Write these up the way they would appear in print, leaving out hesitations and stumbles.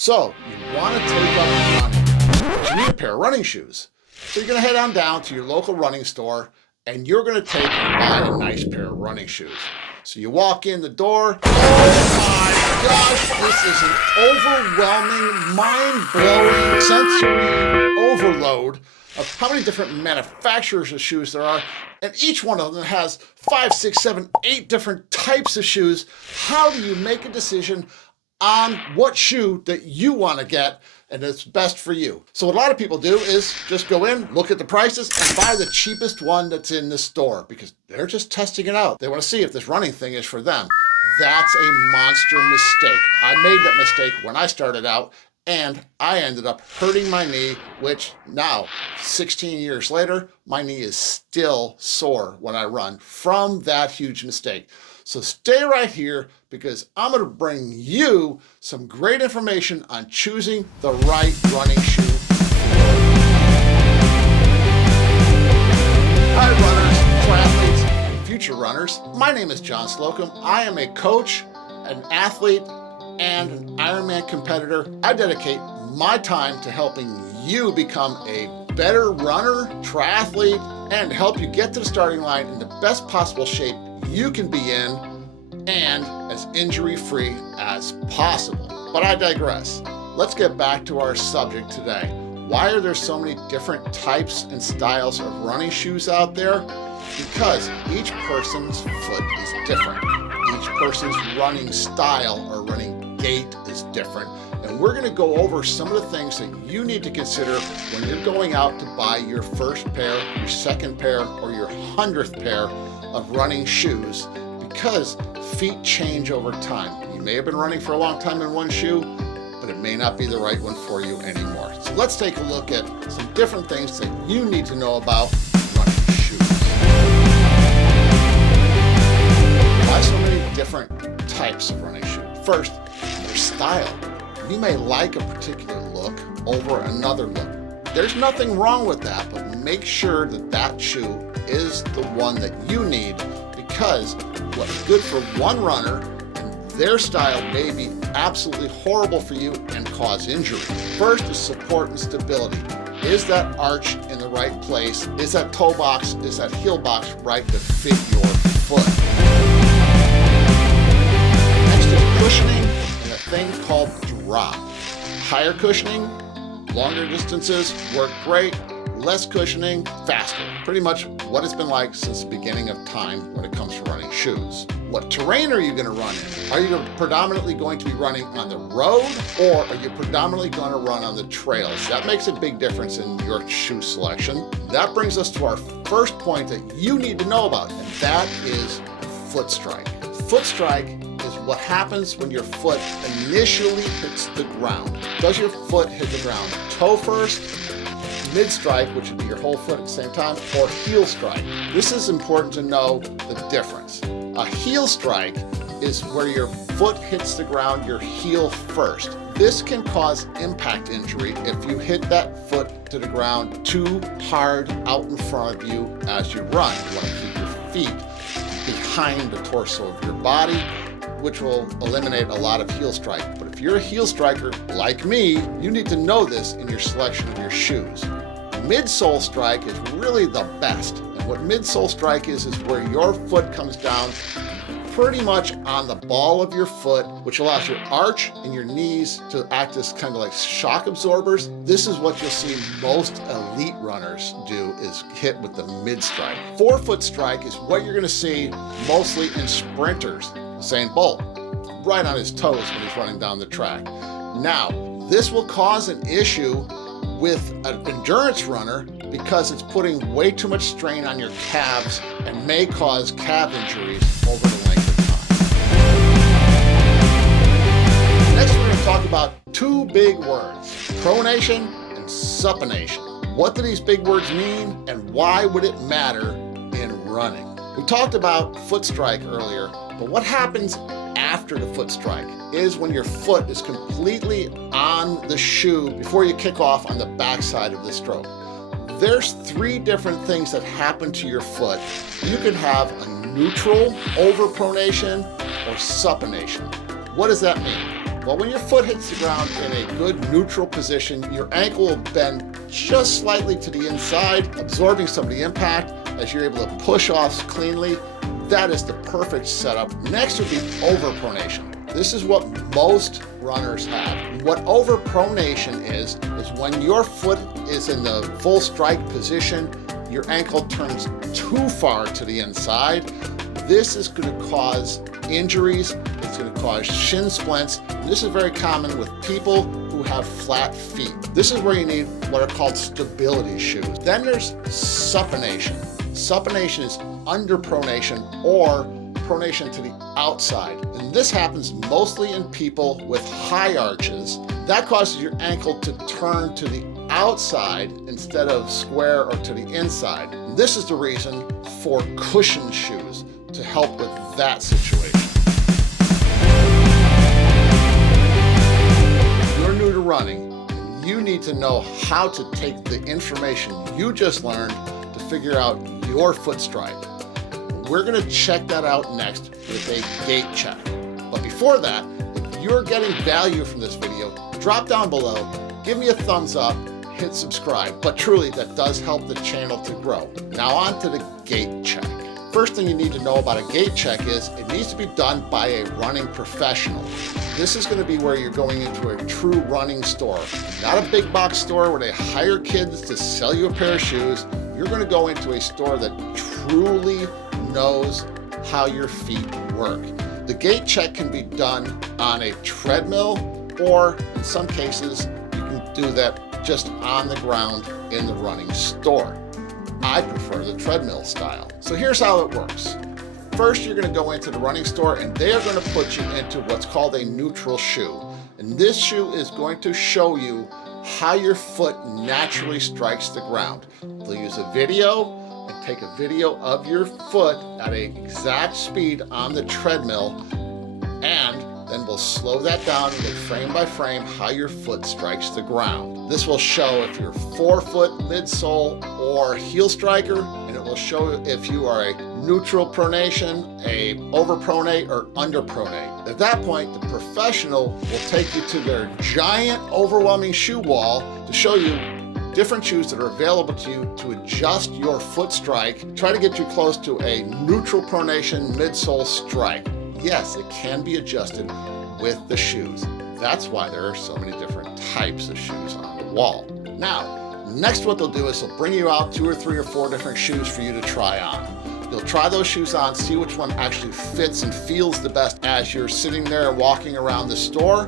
So you want to take up running, but you need a pair of running shoes. So you're going to head on down to your local running store and you're going to take and buy a nice pair of running shoes. So you walk in the door. Oh my gosh, this is an overwhelming, mind-blowing sensory overload of how many different manufacturers of shoes there are. And each one of them has 5, 6, 7, 8 different types of shoes. How do you make a decision on what shoe that you want to get and it's best for you? So what a lot of people do is just go in, look at the prices, and buy the cheapest one that's in the store because they're just testing it out. They want to see if this running thing is for them. That's a monster mistake. I made that mistake when I started out, and I ended up hurting my knee, which now, 16 years later, my knee is still sore when I run from that huge mistake. So stay right here because I'm going to bring you some great information on choosing the right running shoe. Hi runners, triathletes, and future runners. My name is John Slocum. I am a coach, an athlete, and an Ironman competitor. I dedicate my time to helping you become a better runner, triathlete, and help you get to the starting line in the best possible shape you can be in and as injury-free as possible. But I digress. Let's get back to our subject today. Why are there so many different types and styles of running shoes out there? Because each person's foot is different. Each person's running style or running gait is different. And we're going to go over some of the things that you need to consider when you're going out to buy your first pair, your second pair, or your 100th pair of running shoes, because feet change over time. You may have been running for a long time in one shoe, but it may not be the right one for you anymore. So let's take a look at some different things that you need to know about running shoes. Why so many different types of running shoes? First, their style. You may like a particular look over another look. There's nothing wrong with that, but make sure that that shoe is the one that you need, because what's good for one runner and their style may be absolutely horrible for you and cause injury. First is support and stability. Is that arch in the right place? Is that toe box, is that heel box right to fit your foot? Next is cushioning and a thing called drop. Higher cushioning, longer distances work great. Less cushioning, faster. Pretty much what it's been like since the beginning of time when it comes to running shoes. What terrain are you going to run in? Are you predominantly going to be running on the road, or are you predominantly going to run on the trails? That makes a big difference in your shoe selection. That brings us to our first point that you need to know about, and that is foot strike. Foot strike is what happens when your foot initially hits the ground. Does your foot hit the ground toe first, mid strike, which would be your whole foot at the same time, or heel strike? This is important to know the difference. A heel strike is where your foot hits the ground, your heel first. This can cause impact injury if you hit that foot to the ground too hard out in front of you as you run. You want to keep your feet behind the torso of your body, which will eliminate a lot of heel strike. But if you're a heel striker like me, you need to know this in your selection of your shoes. Midsole strike is really the best. And what midsole strike is where your foot comes down pretty much on the ball of your foot, which allows your arch and your knees to act as kind of like shock absorbers. This is what you'll see most elite runners do, is hit with the mid strike. Forefoot strike is what you're going to see mostly in sprinters. Usain Bolt, right on his toes when he's running down the track. Now, this will cause an issue with an endurance runner because it's putting way too much strain on your calves and may cause calf injuries over the length of time. Next, we're going to talk about two big words, pronation and supination. What do these big words mean, and why would it matter in running? We talked about foot strike earlier, but what happens after the foot strike is when your foot is completely on the shoe before you kick off on the backside of the stroke. There's 3 different things that happen to your foot. You can have a neutral overpronation or supination. What does that mean? Well, when your foot hits the ground in a good neutral position, your ankle will bend just slightly to the inside, absorbing some of the impact as you're able to push off cleanly. That is the perfect setup. Next would be overpronation. This is what most runners have. What overpronation is when your foot is in the full strike position, your ankle turns too far to the inside. This is going to cause injuries. It's going to cause shin splints. And this is very common with people who have flat feet. This is where you need what are called stability shoes. Then there's supination. Supination is underpronation or pronation to the outside. And this happens mostly in people with high arches. That causes your ankle to turn to the outside instead of square or to the inside. And this is the reason for cushion shoes to help with that situation. If you're new to running, you need to know how to take the information you just learned to figure out your foot strike. We're going to check that out next with a gait check. But before that, if you're getting value from this video, drop down below, give me a thumbs up, hit subscribe. But truly, that does help the channel to grow. Now on to the gait check. First thing you need to know about a gait check is it needs to be done by a running professional. This is going to be where you're going into a true running store, not a big box store where they hire kids to sell you a pair of shoes. You're going to go into a store that truly knows how your feet work. The gait check can be done on a treadmill, or in some cases, you can do that just on the ground in the running store. I prefer the treadmill style. So here's how it works. First, you're going to go into the running store and they are going to put you into what's called a neutral shoe. And this shoe is going to show you how your foot naturally strikes the ground. They'll use a video and take a video of your foot at an exact speed on the treadmill, and then we'll slow that down and look frame by frame how your foot strikes the ground. This will show if you're forefoot, midsole, or heel striker, and it will show if you are a neutral pronation, a overpronate, or underpronate. At that point, the professional will take you to their giant, overwhelming shoe wall to show you different shoes that are available to you to adjust your foot strike, try to get you close to a neutral pronation midsole strike. Yes, it can be adjusted with the shoes. That's why there are so many different types of shoes on the wall. Now, next what they'll do is they'll bring you out 2 or 3 or 4 different shoes for you to try on. You'll try those shoes on, see which one actually fits and feels the best as you're sitting there walking around the store.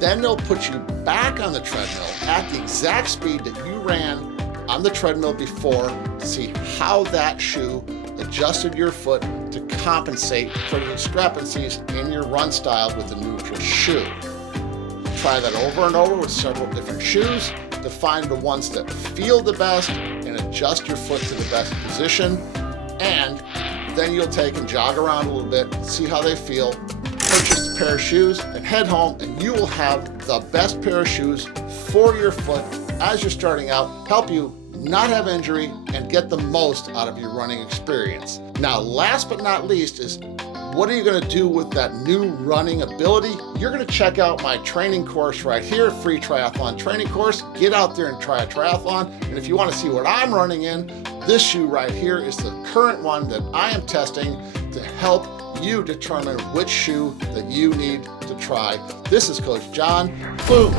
Then they'll put you back on the treadmill at the exact speed that you ran on the treadmill before to see how that shoe adjusted your foot to compensate for the discrepancies in your run style with the neutral shoe. Try that over and over with several different shoes to find the ones that feel the best and adjust your foot to the best position. And then you'll take and jog around a little bit, see how they feel, purchase a pair of shoes, and head home, and you will have the best pair of shoes for your foot as you're starting out, help you not have injury and get the most out of your running experience. Now, last but not least is, what are you going to do with that new running ability? You're going to check out my training course right here, free triathlon training course. Get out there and try a triathlon. And if you want to see what I'm running in, this shoe right here is the current one that I am testing to help you determine which shoe that you need to try. This is Coach John. Boom.